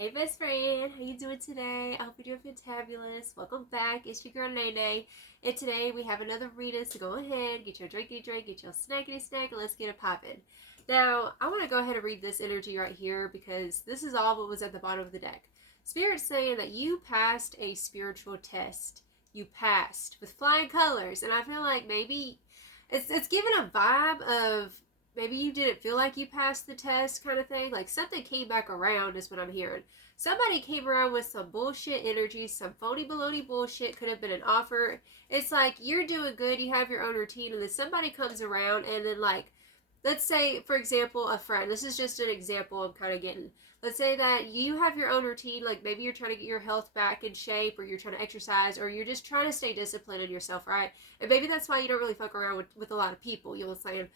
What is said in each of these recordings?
Hey best friend, how you doing today? I hope you're doing fantabulous. Welcome back. It's your girl Nene. And today we have another reading, so go ahead, get your drinkity drink, get your snackity snack, and let's get it popping. Now, I want to go ahead and read this energy right here because this is all what was at the bottom of the deck. Spirit's saying that you passed a spiritual test. You passed with flying colors, and I feel like maybe it's giving a vibe of maybe you didn't feel like you passed the test kind of thing. Like something came back around is what I'm hearing. Somebody came around with some bullshit energy, some phony baloney bullshit. Could have been an offer. It's like you're doing good, you have your own routine, and then somebody comes around and then like, let's say, for example, a friend. This is just an example I'm kind of getting. Let's say that you have your own routine, like maybe you're trying to get your health back in shape, or you're trying to exercise, or you're just trying to stay disciplined in yourself, right? And maybe that's why you don't really fuck around with a lot of people, you know what I'm saying?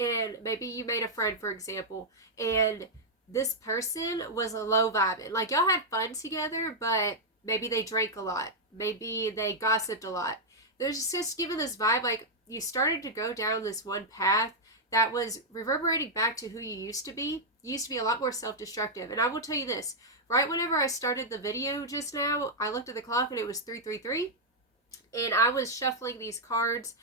And maybe you made a friend, for example, and this person was a low vibing. Like y'all had fun together, but maybe they drank a lot. Maybe they gossiped a lot. There's just giving this vibe like you started to go down this one path that was reverberating back to who you used to be. You used to be a lot more self-destructive. And I will tell you this, right whenever I started the video just now, I looked at the clock and it was 3:33. And I was shuffling these cards.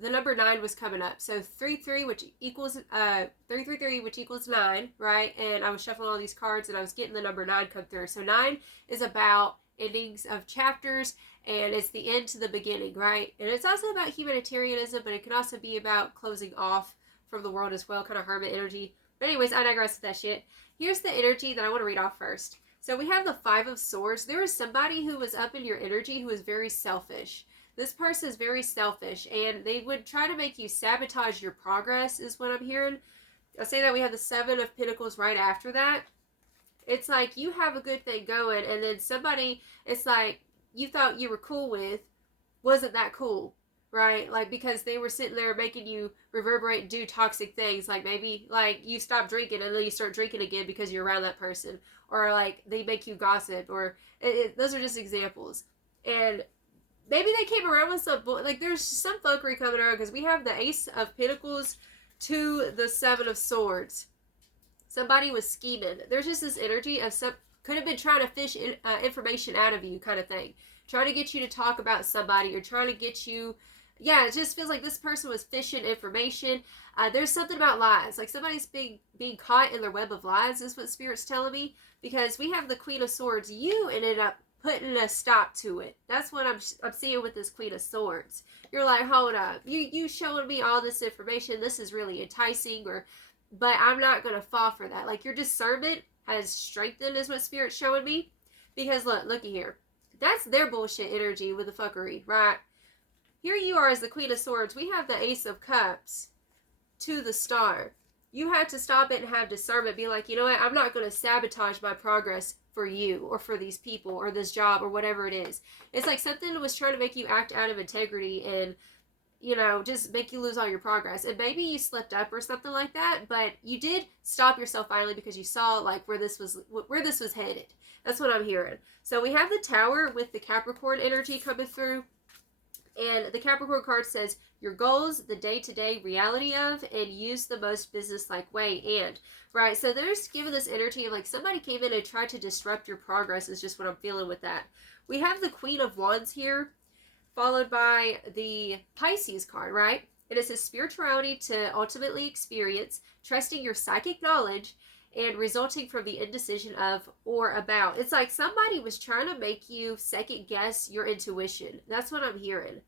The number 9 was coming up, so 3-3, which equals 3-3-3, which equals 9, right? And I was shuffling all these cards, and I was getting the number 9 come through. So 9 is about endings of chapters, and it's the end to the beginning, right? And it's also about humanitarianism, but it can also be about closing off from the world as well, kind of hermit energy. But anyways, I digress with that shit. Here's the energy that I want to read off first. So we have the 5 of Swords. There is somebody who was up in your energy who is very selfish. This person is very selfish, and they would try to make you sabotage your progress, is what I'm hearing. I say that we have the 7 of Pentacles right after that. It's like you have a good thing going, and then somebody, it's like you thought you were cool with, wasn't that cool, right? Like because they were sitting there making you reverberate and do toxic things. Like maybe like you stop drinking and then you start drinking again because you're around that person, or like they make you gossip, or those are just examples. And maybe they came around with some, like there's some fuckery coming around because we have the Ace of Pentacles to the 7 of Swords. Somebody was scheming. There's just this energy of some, could have been trying to fish information out of you kind of thing. Trying to get you to talk about somebody, or trying to get you, yeah, it just feels like this person was fishing information. There's something about lies. Like somebody's being caught in their web of lies is what Spirit's telling me. Because we have the Queen of Swords. You ended up putting a stop to it. That's what I'm seeing with this Queen of Swords. You're like, hold up, you showing me all this information. This is really enticing, but I'm not gonna fall for that. Like your discernment has strengthened, is what Spirit's showing me. Because looky here, that's their bullshit energy with the fuckery, right? Here you are as the Queen of Swords. We have the Ace of Cups to the Star. You had to stop it and have discernment. Be like, you know what? I'm not going to sabotage my progress for you or for these people or this job or whatever it is. It's like something was trying to make you act out of integrity and, you know, just make you lose all your progress. And maybe you slipped up or something like that, but you did stop yourself finally because you saw like where this was headed. That's what I'm hearing. So we have the Tower with the Capricorn energy coming through. And the Capricorn card says, your goals, the day-to-day reality of, and use the most business-like way. And, right, so there's giving this energy of like somebody came in and tried to disrupt your progress is just what I'm feeling with that. We have the Queen of Wands here, followed by the Pisces card, right? And it says spirituality to ultimately experience, trusting your psychic knowledge, and resulting from the indecision of or about. It's like somebody was trying to make you second guess your intuition. That's what I'm hearing.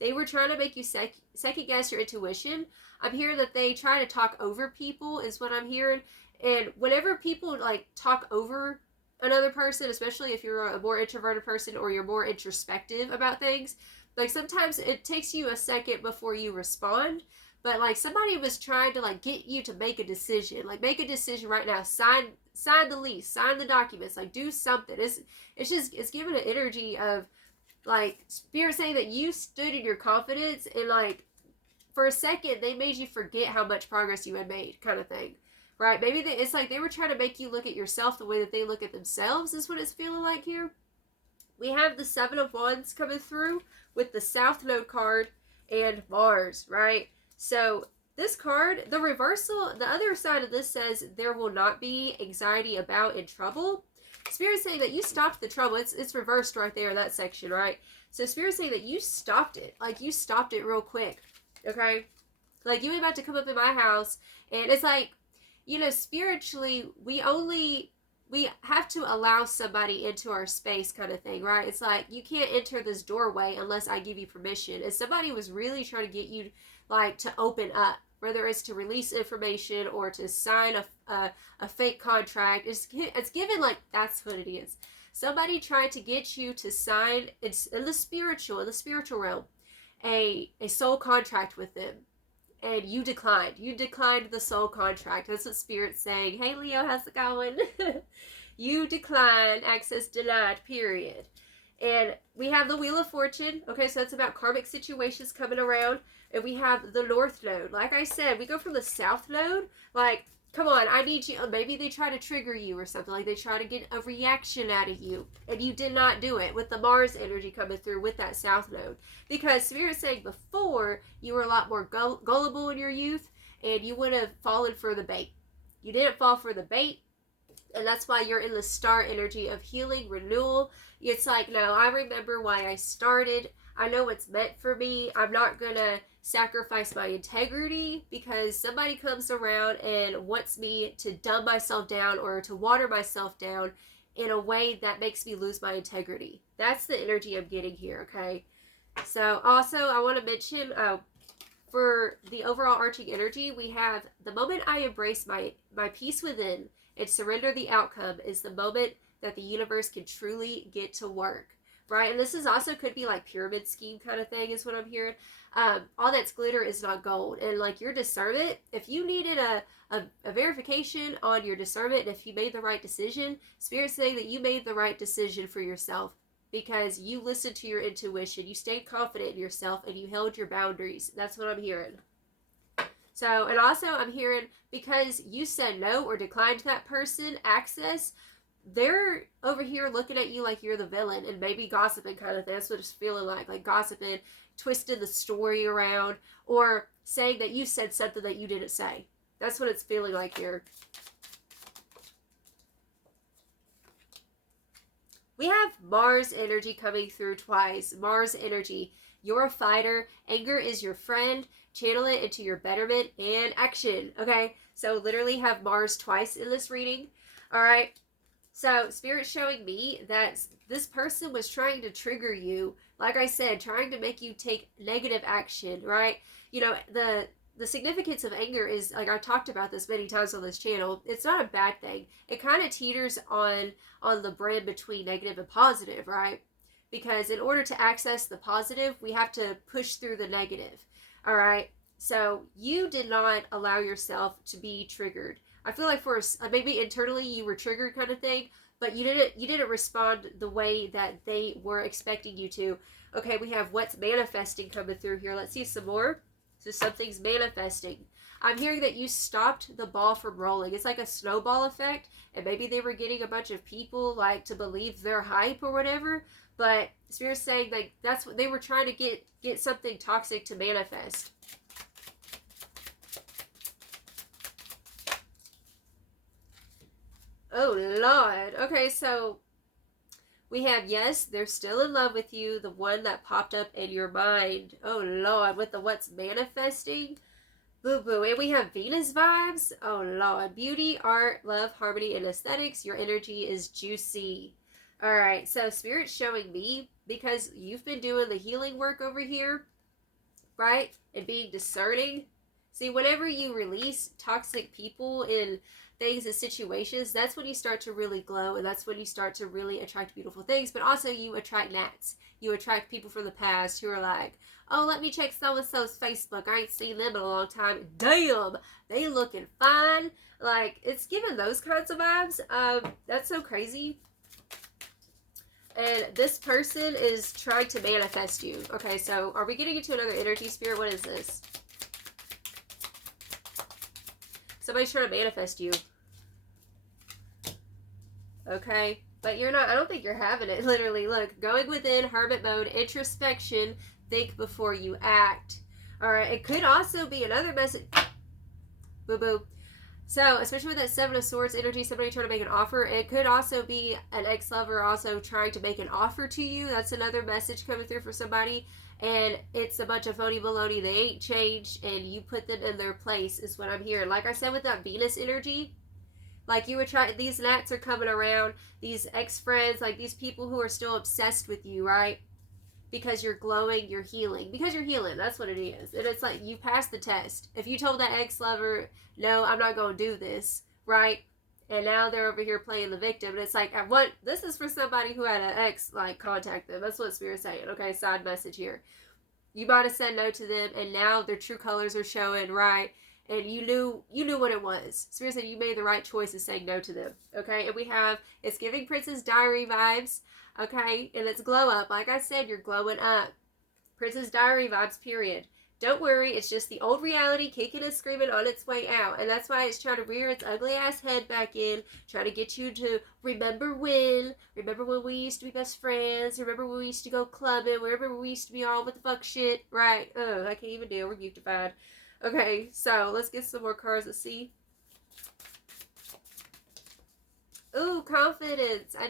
They were trying to make you second guess your intuition. I'm hearing that they try to talk over people is what I'm hearing. And whenever people like talk over another person, especially if you're a more introverted person or you're more introspective about things, like sometimes it takes you a second before you respond. But like somebody was trying to like get you to make a decision. Like make a decision right now. Sign the lease. Sign the documents. Like do something. It's giving an energy of like Spirit saying that you stood in your confidence and like for a second they made you forget how much progress you had made, kind of thing. Right? Maybe it's like they were trying to make you look at yourself the way that they look at themselves is what it's feeling like here. We have the 7 of Wands coming through with the South Node card and Mars, right? So this card, the reversal, the other side of this says there will not be anxiety about in trouble. Spirit's saying that you stopped the trouble. It's reversed right there in that section, right? So Spirit's saying that you stopped it. Like, you stopped it real quick, okay? Like, you were about to come up in my house, and it's like, you know, spiritually, we have to allow somebody into our space kind of thing, right? It's like, you can't enter this doorway unless I give you permission. And somebody was really trying to get you, like, to open up, whether it's to release information or to sign a fake contract. It's given like that's what it is. Somebody tried to get you to sign, it's in the spiritual realm, a soul contract with them. And you declined. You declined the soul contract. That's what Spirit's saying. Hey, Leo, how's it going? You declined. Access denied, period. And we have the Wheel of Fortune. Okay, so that's about karmic situations coming around. And we have the North Node. Like I said, we go from the South Node. Like, come on, I need you. Maybe they try to trigger you or something. Like, they try to get a reaction out of you. And you did not do it with the Mars energy coming through with that South Node. Because Spirit's saying before, you were a lot more gullible in your youth. And you would have fallen for the bait. You didn't fall for the bait. And that's why you're in the star energy of healing, renewal. It's like, no, I remember why I started. I know what's meant for me. I'm not going to sacrifice my integrity because somebody comes around and wants me to dumb myself down or to water myself down in a way that makes me lose my integrity. That's the energy I'm getting here, okay? So also, I want to mention, for the overall arching energy, we have the moment I embrace my peace within and surrender the outcome is the moment that the universe can truly get to work, right? And this is also could be like pyramid scheme kind of thing is what I'm hearing. All that's glitter is not gold. And like your discernment, if you needed a verification on your discernment and if you made the right decision, Spirit's saying that you made the right decision for yourself because you listened to your intuition, you stayed confident in yourself, and you held your boundaries. That's what I'm hearing. So, and also I'm hearing because you said no or declined that person access, they're over here looking at you like you're the villain and maybe gossiping kind of thing. That's what it's feeling like gossiping, twisting the story around, or saying that you said something that you didn't say. That's what it's feeling like here. We have Mars energy coming through twice. Mars energy. You're a fighter. Anger is your friend. Channel it into your betterment and action. Okay, so literally have Mars twice in this reading. All right, so Spirit's showing me that this person was trying to trigger you. Like I said, trying to make you take negative action, right? You know, the significance of anger is, like I talked about this many times on this channel, it's not a bad thing. It kind of teeters on the brand between negative and positive, right? Because in order to access the positive, we have to push through the negative. All right, so you did not allow yourself to be triggered. I feel like for maybe internally you were triggered kind of thing, but you didn't respond the way that they were expecting you to. Okay, we have what's manifesting coming through here. Let's see some more. So something's manifesting. I'm hearing that you stopped the ball from rolling. It's like a snowball effect, and maybe they were getting a bunch of people like to believe their hype or whatever. But Spirit's saying like that's what they were trying to get something toxic to manifest. Oh Lord. Okay, so we have yes, they're still in love with you, the one that popped up in your mind. Oh Lord, with the what's manifesting. Boo boo. And we have Venus vibes. Oh Lord. Beauty, art, love, harmony, and aesthetics. Your energy is juicy. Alright, so Spirit's showing me, because you've been doing the healing work over here, right? And being discerning. See, whenever you release toxic people in things and situations, that's when you start to really glow, and that's when you start to really attract beautiful things. But also you attract gnats. You attract people from the past who are like, oh, let me check so-and-so's Facebook. I ain't seen them in a long time. Damn, they looking fine. Like, it's giving those kinds of vibes. That's so crazy. And this person is trying to manifest you. Okay, so are we getting into another energy, Spirit? What is this? Somebody's trying to manifest you. Okay, but you're not, I don't think you're having it. Literally, look, going within, hermit mode, introspection, think before you act. Alright, it could also be another message. Boo-boo. So, especially with that Seven of Swords energy, somebody trying to make an offer. It could also be an ex-lover also trying to make an offer to you. That's another message coming through for somebody. And it's a bunch of phony baloney. They ain't changed, and you put them in their place is what I'm hearing. Like I said with that Venus energy, like you were trying, these gnats are coming around, these ex-friends, like these people who are still obsessed with you, right? Because you're glowing, you're healing. Because you're healing, that's what it is. And it's like, you passed the test. If you told that ex-lover, no, I'm not going to do this, right? And now they're over here playing the victim. And it's like, this is for somebody who had an ex, like, contact them. That's what Spirit's saying. Okay, side message here. You might have said no to them, and now their true colors are showing, right? And you knew what it was. Spirit said you made the right choice in saying no to them. Okay, and we have, it's giving Princess Diary vibes. Okay, and it's glow up. Like I said, you're glowing up. Princess Diary vibes, period. Don't worry, it's just the old reality kicking and screaming on its way out. And that's why it's trying to rear its ugly ass head back in, trying to get you to remember when we used to be best friends, remember when we used to go clubbing, remember when we used to be all with the fuck shit, right? Oh, I can't even deal, we're beautified. Okay, so let's get some more cards. Let's see. Ooh, confidence. I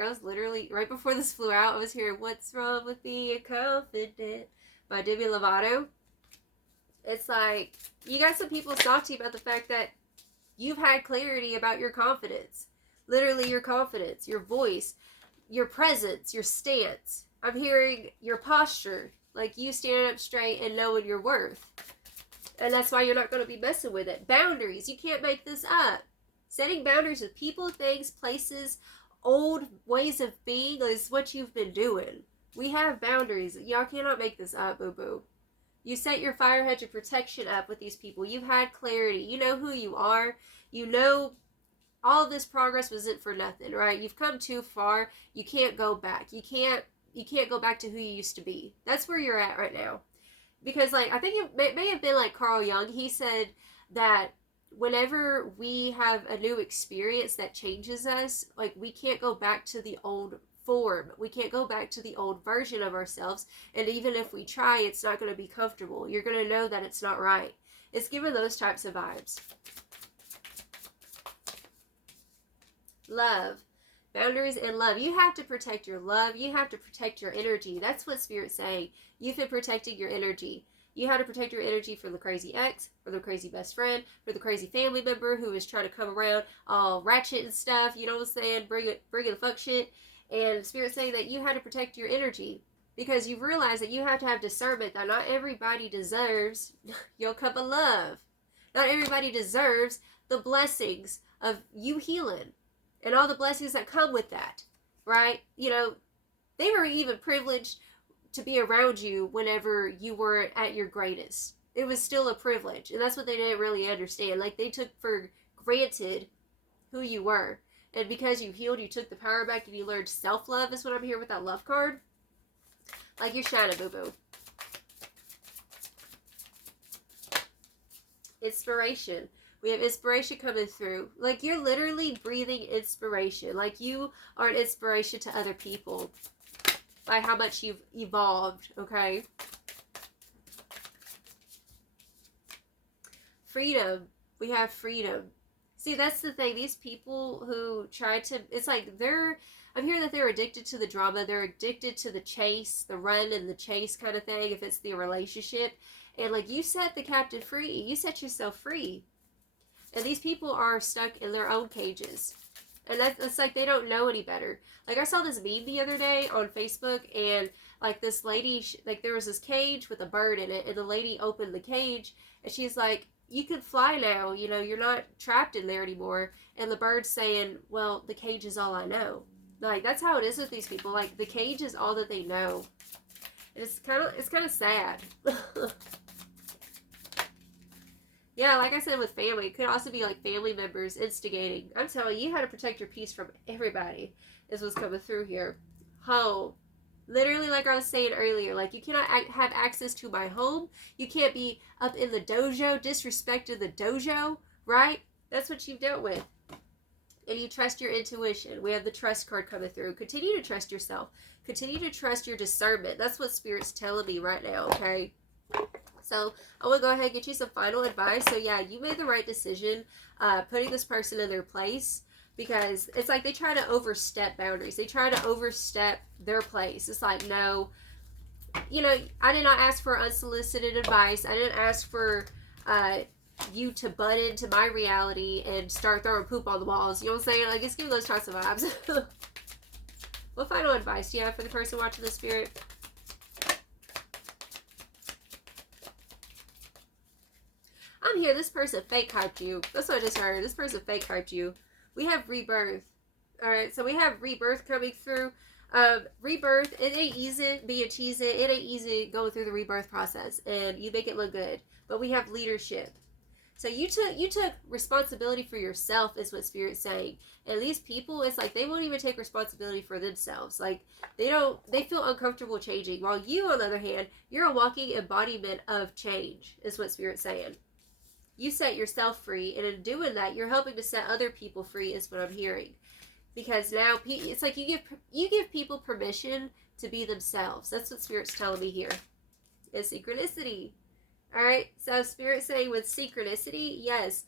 was literally, right before this flew out, I was hearing, what's wrong with being confident by Demi Lovato. It's like, you got some people salty about the fact that you've had clarity about your confidence. Literally your confidence, your voice, your presence, your stance. I'm hearing your posture, like you standing up straight and knowing your worth. And that's why you're not going to be messing with it. Boundaries, you can't make this up. Setting boundaries with people, things, places, old ways of being is what you've been doing. We have boundaries. Y'all cannot make this up, boo-boo. You set your fire hedge of protection up with these people. You've had clarity. You know who you are. You know all of this progress wasn't for nothing, right? You've come too far. You can't go back. You can't go back to who you used to be. That's where you're at right now. Because, like, I think it may have been like Carl Jung. He said that whenever we have a new experience that changes us, like, we can't go back to the old form. We can't go back to the old version of ourselves. And even if we try, it's not going to be comfortable. You're going to know that it's not right. It's giving those types of vibes. Love. Boundaries and love. You have to protect your love. You have to protect your energy. That's what Spirit's saying. You've been protecting your energy. You have to protect your energy from the crazy ex, for the crazy best friend, for the crazy family member who is trying to come around all ratchet and stuff. You know what I'm saying? Bring the fuck shit. And Spirit's saying that you have to protect your energy. Because you've realized that you have to have discernment that not everybody deserves your cup of love. Not everybody deserves the blessings of you healing. And all the blessings that come with that, right? You know, they were even privileged to be around you whenever you weren't at your greatest. It was still a privilege. And that's what they didn't really understand. Like, they took for granted who you were. And because you healed, you took the power back and you learned self-love is what I'm hearing with that love card. Like, you're shining, boo-boo. Inspiration. We have inspiration coming through. Like, you're literally breathing inspiration. Like, you are an inspiration to other people by how much you've evolved, okay? Freedom. We have freedom. See, that's the thing. These people who try to, it's like I'm hearing that they're addicted to the drama. They're addicted to the chase, the run and the chase kind of thing, if it's the relationship. And, like, you set the captive free. You set yourself free. And these people are stuck in their own cages. And it's like they don't know any better. Like, I saw this meme the other day on Facebook, and, like, this lady, like, there was this cage with a bird in it, and the lady opened the cage, and she's like, you can fly now, you know, you're not trapped in there anymore. And the bird's saying, well, the cage is all I know. Like, that's how it is with these people. Like, the cage is all that they know. And it's kind of sad. Yeah, like I said with family, it could also be like family members instigating. I'm telling you, how to protect your peace from everybody is what's coming through here. Home. Literally, like I was saying earlier, like, you cannot have access to my home. You can't be up in the dojo, disrespecting the dojo, right? That's what you've dealt with. And you trust your intuition. We have the trust card coming through. Continue to trust yourself. Continue to trust your discernment. That's what Spirit's telling me right now, okay? So I want to go ahead and get you some final advice. So yeah, you made the right decision putting this person in their place, because it's like they try to overstep boundaries. They try to overstep their place. It's like, no, you know, I did not ask for unsolicited advice. I didn't ask for you to butt into my reality and start throwing poop on the walls. You know what I'm saying? Like, it's giving those types of vibes. What final advice do you have for the person watching the Spirit? I'm here. This person fake hyped you. That's what I just heard. This person fake hyped you. We have rebirth. Alright, so we have rebirth coming through. Rebirth, it ain't easy being cheesy. It ain't easy going through the rebirth process. And you make it look good. But we have leadership. So you took responsibility for yourself, is what Spirit's saying. And these people, it's like they won't even take responsibility for themselves. Like, they feel uncomfortable changing. While you, on the other hand, you're a walking embodiment of change, is what Spirit's saying. You set yourself free, and in doing that, you're helping to set other people free, is what I'm hearing. Because now, it's like you give people permission to be themselves. That's what Spirit's telling me here. It's synchronicity. Alright, so Spirit's saying with synchronicity, yes,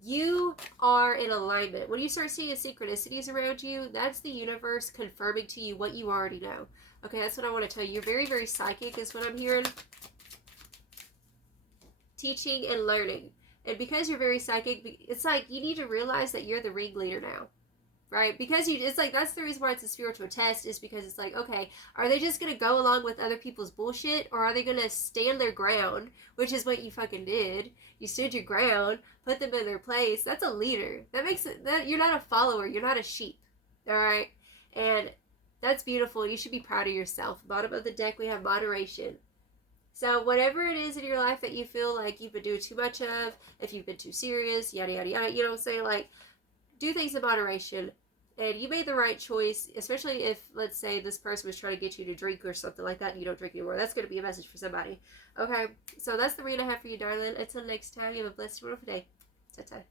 you are in alignment. When you start seeing synchronicities around you, that's the universe confirming to you what you already know. Okay, that's what I want to tell you. You're very, very psychic, is what I'm hearing. Teaching and learning. And because you're very psychic, it's like you need to realize that you're the ringleader now. Right? Because it's like, that's the reason why it's a spiritual test, is because it's like, okay, are they just going to go along with other people's bullshit, or are they going to stand their ground, which is what you fucking did. You stood your ground, put them in their place. That's a leader. That makes it, that you're not a follower, you're not a sheep. Alright? And that's beautiful. You should be proud of yourself. Bottom of the deck, we have moderation. So whatever it is in your life that you feel like you've been doing too much of, if you've been too serious, yada, yada, yada, you know what I'm saying? Like, do things in moderation. And you made the right choice, especially if, let's say, this person was trying to get you to drink or something like that and you don't drink anymore. That's going to be a message for somebody. Okay, so that's the reading I have for you, darling. Until next time, you have a blessed, wonderful day. Ta-ta.